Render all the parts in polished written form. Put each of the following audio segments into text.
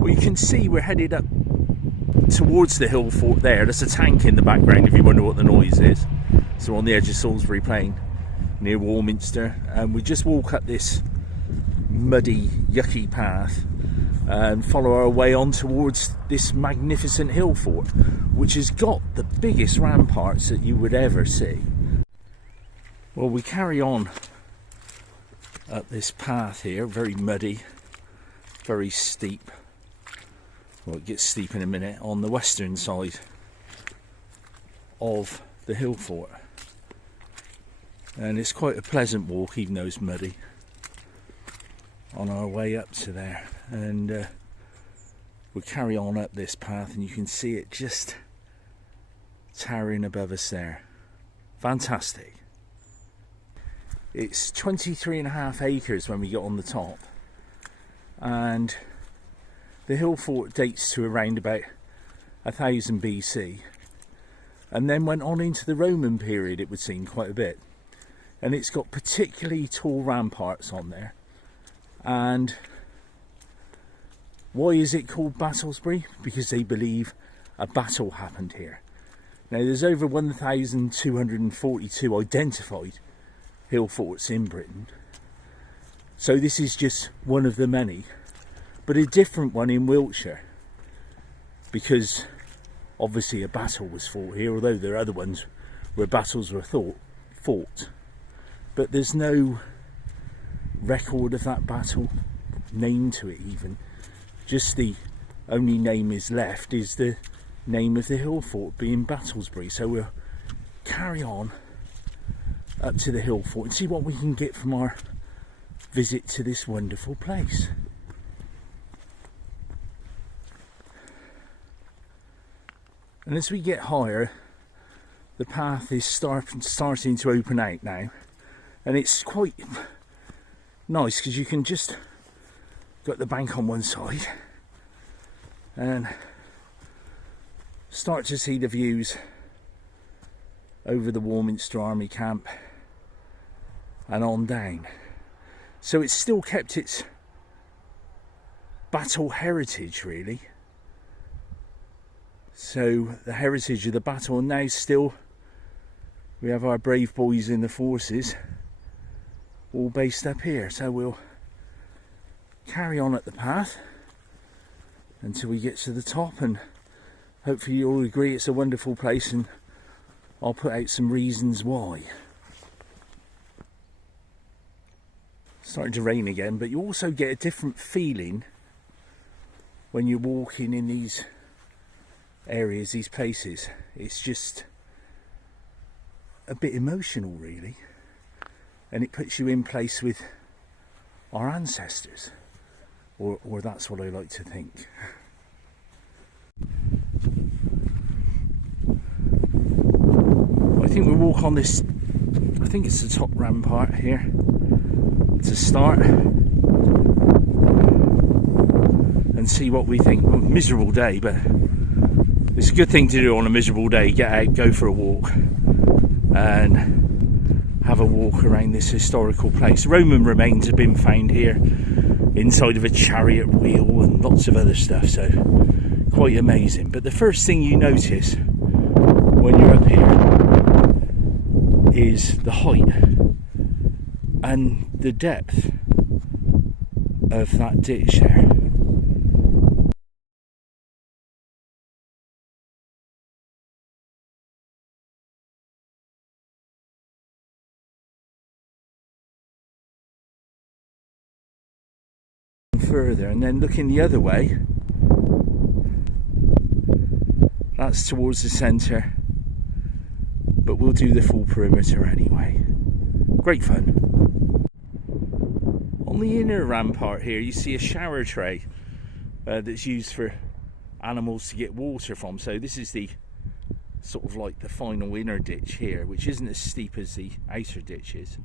Well, you can see we're headed up towards the Hillfort there. There's a tank in the background if you wonder what the noise is. So we're on the edge of Salisbury Plain near Warminster, and we just walk up this muddy, yucky path and follow our way on towards this magnificent Hillfort, which has got the biggest ramparts that you would ever see. Well, we carry on up this path here, very muddy, very steep. Well, it gets steep in a minute, on the western side of the Hillfort. And it's quite a pleasant walk, even though it's muddy, on our way up to there. And we carry on up this path, and you can see it just towering above us there. Fantastic. It's 23.5 acres when we get on the top, and the Hillfort dates to around about 1000 BC, and then went on into the Roman period, it would seem, quite a bit. And it's got particularly tall ramparts on there. And why is it called Battlesbury? Because they believe a battle happened here. Now, there's over 1,242 identified Hillforts in Britain, so this is just one of the many, but a different one in Wiltshire, because obviously a battle was fought here, although there are other ones where battles were fought, but there's no record of that battle, name to it even. Just the only name is left is the name of the Hillfort being Battlesbury. So we'll carry on up to the Hillfort and see what we can get from our visit to this wonderful place. And as we get higher, the path is starting to open out now, and it's quite nice because you can just got the bank on one side and start to see the views over the Warminster Army camp and on down. So it's still kept its battle heritage, really. So the heritage of the battle, and now still we have our brave boys in the forces all based up here. So we'll carry on at the path until we get to the top, and hopefully you'll all agree it's a wonderful place, and I'll put out some reasons why. It's starting to rain again, but you also get a different feeling when you're walking in these areas, these places. It's just a bit emotional, really, and it puts you in place with our ancestors, or that's what I like to think. I think we'll walk on this, I think it's the top rampart here to start, and see what we think. Well, miserable day, but it's a good thing to do on a miserable day. Get out, go for a walk, and have a walk around this historical place. Roman remains have been found here inside of a chariot wheel and lots of other stuff, so quite amazing. But the first thing you notice when you're up here is the height and the depth of that ditch there. Further, and then looking the other way, that's towards the centre, but we'll do the full perimeter anyway. Great fun. On the inner rampart here you see a shower tray that's used for animals to get water from. So this is the sort of like the final inner ditch here, which isn't as steep as the outer ditch is.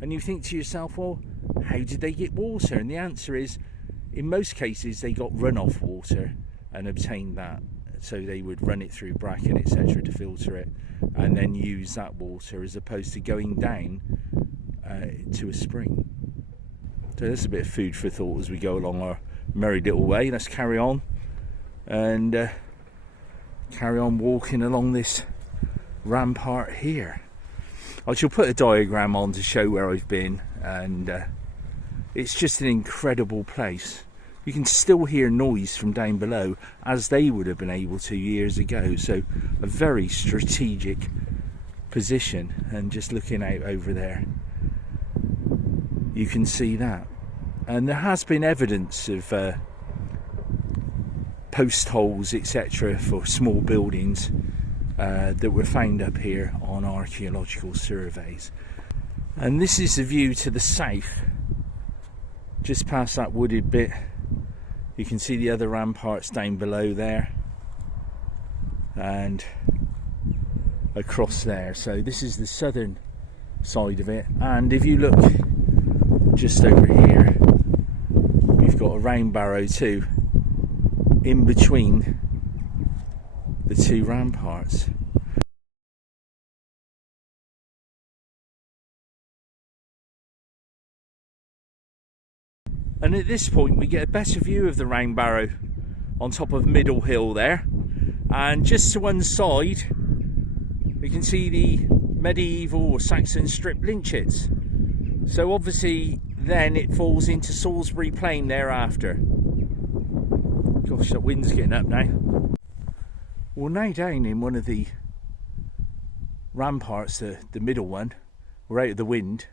And you think to yourself, well, how did they get water? And the answer is, in most cases they got runoff water and obtained that. So they would run it through bracken, etc., to filter it, and then use that water, as opposed to going down to a spring. So that's a bit of food for thought as we go along our merry little way. Let's carry on and carry on walking along this rampart here. I shall put a diagram on to show where I've been, and it's just an incredible place. You can still hear noise from down below, as they would have been able to years ago. So a very strategic position, and just looking out over there, you can see that. And there has been evidence of post holes, etc., for small buildings that were found up here on archaeological surveys. And this is the view to the south, just past that wooded bit. You can see the other ramparts down below there and across there. So this is the southern side of it, and if you look just over here, we've got a round barrow too in between the two ramparts. And at this point we get a better view of the round barrow on top of Middle Hill there, and just to one side we can see the medieval or Saxon strip lynchets. So obviously then it falls into Salisbury Plain thereafter. Gosh, that wind's getting up now. We're now down in one of the ramparts, the middle one. We're out of the wind,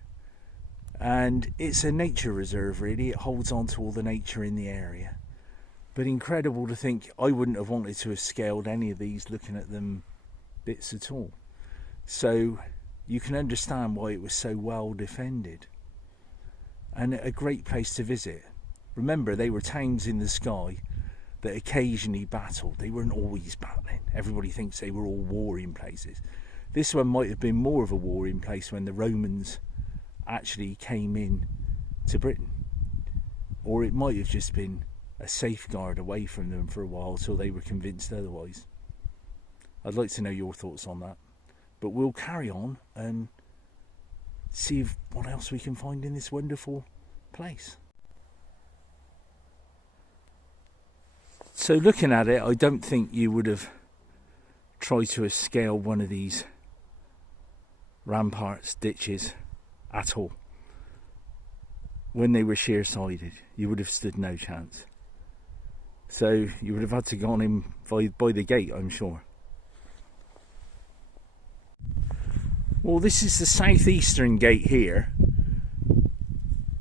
and it's a nature reserve really. It holds on to all the nature in the area. But incredible to think I wouldn't have wanted to have scaled any of these looking at them bits at all. So you can understand why it was so well defended, and a great place to visit. Remember, they were towns in the sky that occasionally battled. They weren't always battling. Everybody thinks they were all warring places. This one might have been more of a warring place when the Romans actually came in to Britain, or it might have just been a safeguard away from them for a while till they were convinced otherwise. I'd like to know your thoughts on that, but we'll carry on and see what else we can find in this wonderful place. So looking at it, I don't think you would have tried to scale one of these ramparts ditches at all. When they were sheer-sided, you would have stood no chance. So you would have had to gone in by the gate, I'm sure. Well, this is the southeastern gate here,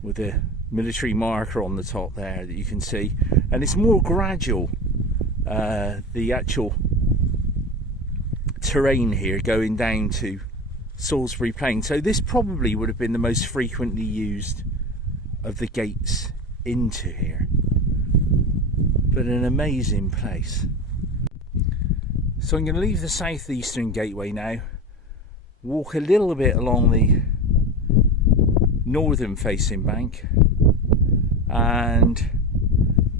with a military marker on the top there that you can see, and it's more gradual, the actual terrain here going down to Salisbury Plain. So this probably would have been the most frequently used of the gates into here, but an amazing place. So I'm going to leave the southeastern gateway now, walk a little bit along the northern facing bank, and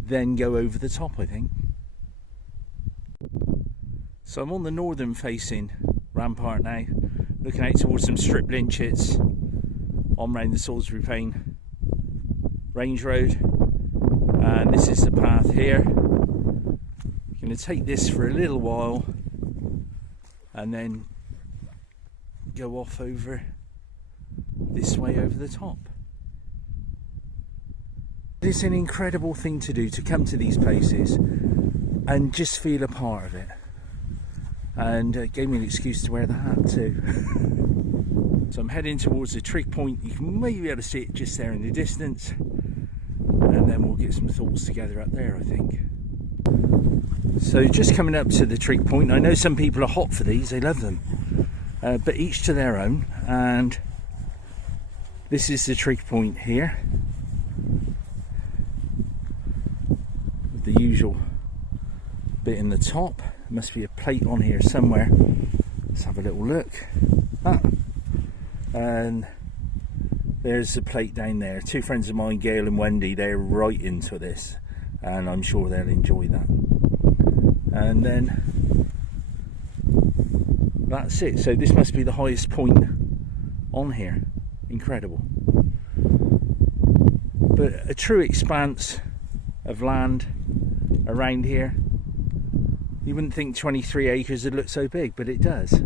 then go over the top, I think. So I'm on the northern facing rampart now, looking out towards some strip lynchets on round the Salisbury Plain Range Road, and this is the path here. I'm going to take this for a little while and then go off over this way over the top. It's an incredible thing to do, to come to these places and just feel a part of it, and it gave me an excuse to wear the hat too. So I'm heading towards the trig point. You can maybe be able to see it just there in the distance, and then we'll get some thoughts together up there, I think. So just coming up to the trig point. I know some people are hot for these, they love them, but each to their own. And this is the trig point here, the usual bit in the top. There must be a plate on here somewhere. Let's have a little look. And there's the plate down there. Two friends of mine, Gail and Wendy, they're right into this, and I'm sure they'll enjoy that. And then that's it. So this must be the highest point on here. Incredible. But a true expanse of land around here. You wouldn't think 23 acres would look so big, but it does.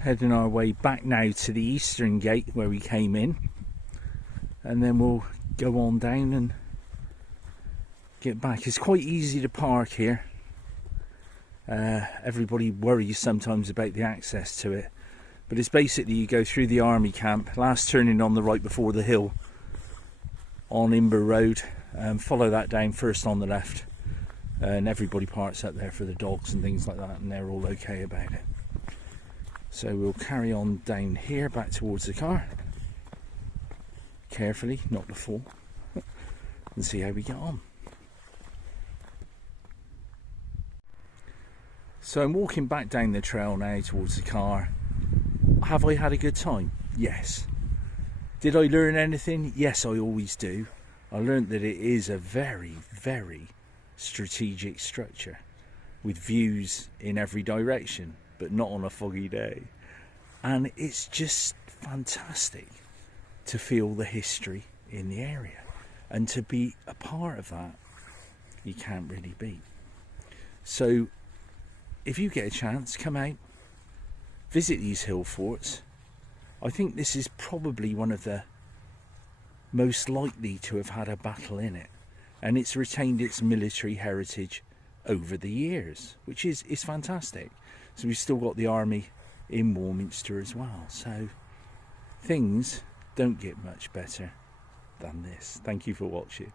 Heading our way back now to the eastern gate where we came in, and then we'll go on down and get back. It's quite easy to park here. Everybody worries sometimes about the access to it, but it's basically you go through the army camp, last turning on the right before the hill on Imber Road, follow that down first on the left, and everybody parks up there for the dogs and things like that, and they're all okay about it. So we'll carry on down here back towards the car, carefully, not to fall, and see how we get on. So I'm walking back down the trail now towards the car. Have I had a good time? Yes. Did I learn anything? Yes, I always do. I learned that it is a very, very strategic structure with views in every direction, but not on a foggy day. And it's just fantastic to feel the history in the area, and to be a part of that, you can't really beat. So if you get a chance, come out, visit these hill forts. I think this is probably one of the most likely to have had a battle in it, and it's retained its military heritage over the years, which is fantastic. So we've still got the army in Warminster as well, so things don't get much better than this. Thank you for watching.